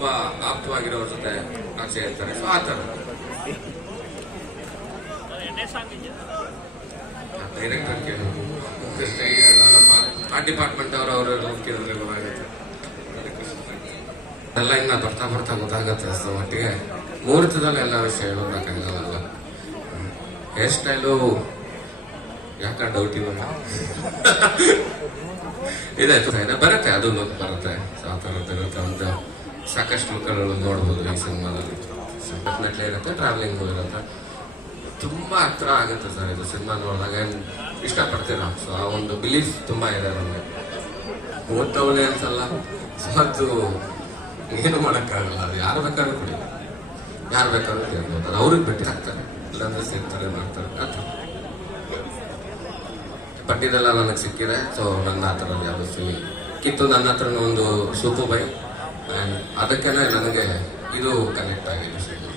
ತುಂಬಾ ಆಪ್ತವಾಗಿರೋರ ಜೊತೆ ಆಚೆ ಇರ್ತಾರೆ. ಸೊ ಆ ಥರ ಡೈರೆಕ್ಟರ್ ಕೇಳೋದು ನಮ್ಮ ಆ ಡಿಪಾರ್ಟ್ಮೆಂಟ್ ಅವರು ಕೇಳಿದ್ರೆ ಗೊತ್ತಾಗುತ್ತೆ. ಎಲ್ಲ ಇನ್ನ ಬರ್ತಾ ಬರ್ತಾ ಗೊತ್ತಾಗತ್ತೆ. ಸೊ ಒಟ್ಟಿಗೆ ಮುಹೂರ್ತದಲ್ಲಿ ಎಲ್ಲ ವಿಷಯ ಹೇಳೋದಕ್ಕಾಗಲ್ಲ. ಹೇರ್ ಸ್ಟೈಲು ಯಾಕ ಡೌಟ್ ಇವಾಗ ಇದೆ ಬರುತ್ತೆ, ಅದು ಬರುತ್ತೆ. ಸೊ ಆ ಥರದ್ದು ಇರುತ್ತೆ ಅಂತ ಸಾಕಷ್ಟು ಲುಕ್ಗಳು ನೋಡ್ಬೋದು ಈ ಸಿನಿಮಾದಲ್ಲಿ. ಡೆಫಿನೆಟ್ಲಿ ಇರುತ್ತೆ, ಟ್ರಾವೆಲಿಂಗು ಇರುತ್ತೆ. ತುಂಬಾ ಹತ್ರ ಆಗುತ್ತೆ ಸರ್ ಇದು ಸಿನಿಮಾ ನೋಡಿದಾಗ. ಇಷ್ಟಪಡ್ತೀರ. ಸೊ ಆ ಒಂದು ಬಿಲೀಫ್ ತುಂಬಾ ಇದೆ ನಮಗೆ. ಓದ್ತವನೇ ಅನ್ಸಲ್ಲ. ಸೊ ಅದು ಏನು ಮಾಡೋಕ್ಕಾಗಲ್ಲ. ಅದು ಯಾರು ಬೇಕಾದ್ರೂ ಕೊಡಿ, ಯಾರು ಬೇಕಾದ್ರೂ ಕೇಳ್ಬೋದು. ಅದು ಅವ್ರಿಗೆ ಬಿಟ್ಟು ಹಾಕ್ತಾರೆ, ಇಲ್ಲಾಂದ್ರೆ ಸಿಗ್ತಾರೆ, ಮಾಡ್ತಾರೆ. ಅದು ಪಟ್ಟಿದೆಲ್ಲ ನನಗೆ ಸಿಕ್ಕಿದೆ. ಸೊ ನನ್ನ ಆ ಥರ ಯಾವುದು ಫೀಲಿಂಗ್ ಕಿತ್ತು. ನನ್ನ ಹತ್ರ ಒಂದು ಸೂಪು ಬೈ, ಅದಕ್ಕೇನೆ ನನಗೆ ಇದು ಕನೆಕ್ಟ್ ಆಗಿದೆ ಸಿನಿಮಾ.